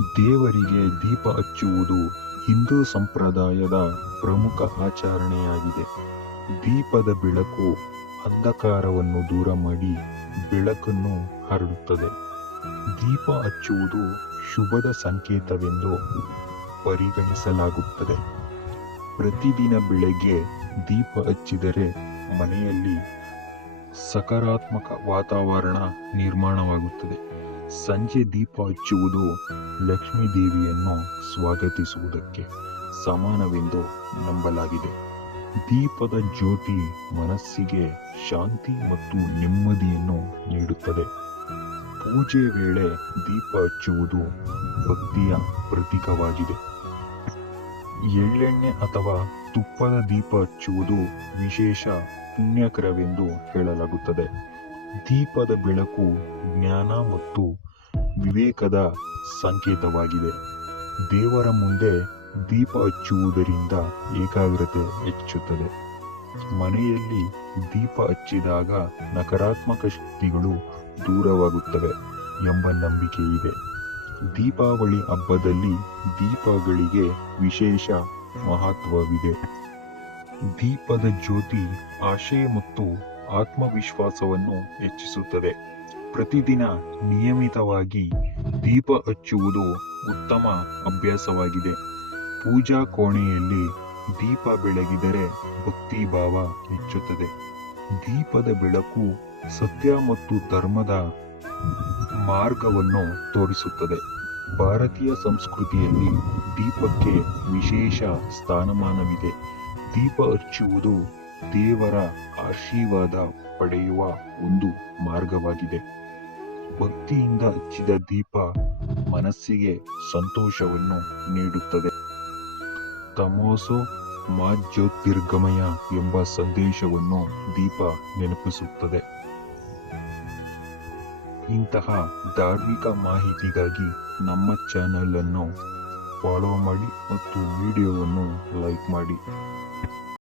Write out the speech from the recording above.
ದೇವರಿಗೆ ದೀಪ ಹಚ್ಚುವುದು ಹಿಂದೂ ಸಂಪ್ರದಾಯದ ಪ್ರಮುಖ ಆಚರಣೆಯಾಗಿದೆ. ದೀಪದ ಬೆಳಕು ಅಂಧಕಾರವನ್ನು ದೂರ ಮಾಡಿ ಬೆಳಕನ್ನು ಹರಡುತ್ತದೆ. ದೀಪ ಹಚ್ಚುವುದು ಶುಭದ ಸಂಕೇತವೆಂದು ಪರಿಗಣಿಸಲಾಗುತ್ತದೆ. ಪ್ರತಿದಿನ ಬೆಳಗ್ಗೆ ದೀಪ ಹಚ್ಚಿದರೆ ಮನೆಯಲ್ಲಿ ಸಕಾರಾತ್ಮಕ ವಾತಾವರಣ ನಿರ್ಮಾಣವಾಗುತ್ತದೆ. ಸಂಜೆ ದೀಪ ಹಚ್ಚುವುದು ಲಕ್ಷ್ಮೀ ದೇವಿಯನ್ನು ಸ್ವಾಗತಿಸುವುದಕ್ಕೆ ಸಮಾನವೆಂದು ನಂಬಲಾಗಿದೆ. ದೀಪದ ಜ್ಯೋತಿ ಮನಸ್ಸಿಗೆ ಶಾಂತಿ ಮತ್ತು ನೆಮ್ಮದಿಯನ್ನು ನೀಡುತ್ತದೆ. ಪೂಜೆ ವೇಳೆ ದೀಪ ಹಚ್ಚುವುದು ಭಕ್ತಿಯ ಪ್ರತೀಕವಾಗಿದೆ. ಎಳ್ಳೆಣ್ಣೆ ಅಥವಾ ತುಪ್ಪದ ದೀಪ ಹಚ್ಚುವುದು ವಿಶೇಷ ಪುಣ್ಯಕರವೆಂದು ಹೇಳಲಾಗುತ್ತದೆ. ದೀಪದ ಬೆಳಕು ಜ್ಞಾನ ಮತ್ತು ವಿವೇಕದ ಸಂಕೇತವಾಗಿದೆ. ದೇವರ ಮುಂದೆ ದೀಪ ಹಚ್ಚುವುದರಿಂದ ಏಕಾಗ್ರತೆ ಹೆಚ್ಚುತ್ತದೆ. ಮನೆಯಲ್ಲಿ ದೀಪ ಹಚ್ಚಿದಾಗ ನಕಾರಾತ್ಮಕ ಶಕ್ತಿಗಳು ದೂರವಾಗುತ್ತವೆ ಎಂಬ ನಂಬಿಕೆ ಇದೆ. ದೀಪಾವಳಿ ಹಬ್ಬದಲ್ಲಿ ದೀಪಗಳಿಗೆ ವಿಶೇಷ ಮಹತ್ವವಿದೆ. ದೀಪದ ಜ್ಯೋತಿ ಆಶೆ ಮತ್ತು ಆತ್ಮವಿಶ್ವಾಸವನ್ನು ಹೆಚ್ಚಿಸುತ್ತದೆ. ಪ್ರತಿದಿನ ನಿಯಮಿತವಾಗಿ ದೀಪ ಹಚ್ಚುವುದು ಉತ್ತಮ ಅಭ್ಯಾಸವಾಗಿದೆ. ಪೂಜಾ ಕೋಣೆಯಲ್ಲಿ ದೀಪ ಬೆಳಗಿದರೆ ಭಕ್ತಿ ಭಾವ ಹೆಚ್ಚುತ್ತದೆ. ದೀಪದ ಬೆಳಕು ಸತ್ಯ ಮತ್ತು ಧರ್ಮದ ಮಾರ್ಗವನ್ನು ತೋರಿಸುತ್ತದೆ. ಭಾರತೀಯ ಸಂಸ್ಕೃತಿಯಲ್ಲಿ ದೀಪಕ್ಕೆ ವಿಶೇಷ ಸ್ಥಾನಮಾನವಿದೆ. ದೀಪ ಹಚ್ಚುವುದು ದೇವರ ಆಶೀರ್ವಾದ ಪಡೆಯುವ ಒಂದು ಮಾರ್ಗವಾಗಿದೆ. ಭಕ್ತಿಯಿಂದ ಹಚ್ಚಿದ ದೀಪ ಮನಸ್ಸಿಗೆ ಸಂತೋಷವನ್ನು ನೀಡುತ್ತದೆ. ತಮೋಸೋ ಮಾ ಜ್ಯೋತಿರ್ಗಮಯ ಎಂಬ ಸಂದೇಶವನ್ನು ದೀಪ ನೆನಪಿಸುತ್ತದೆ. ಇಂತಹ ಧಾರ್ಮಿಕ ಮಾಹಿತಿಗಾಗಿ ನಮ್ಮ ಚಾನೆಲ್ ಅನ್ನು ಫಾಲೋ ಮಾಡಿ ಮತ್ತು ವಿಡಿಯೋವನ್ನು ಲೈಕ್ ಮಾಡಿ.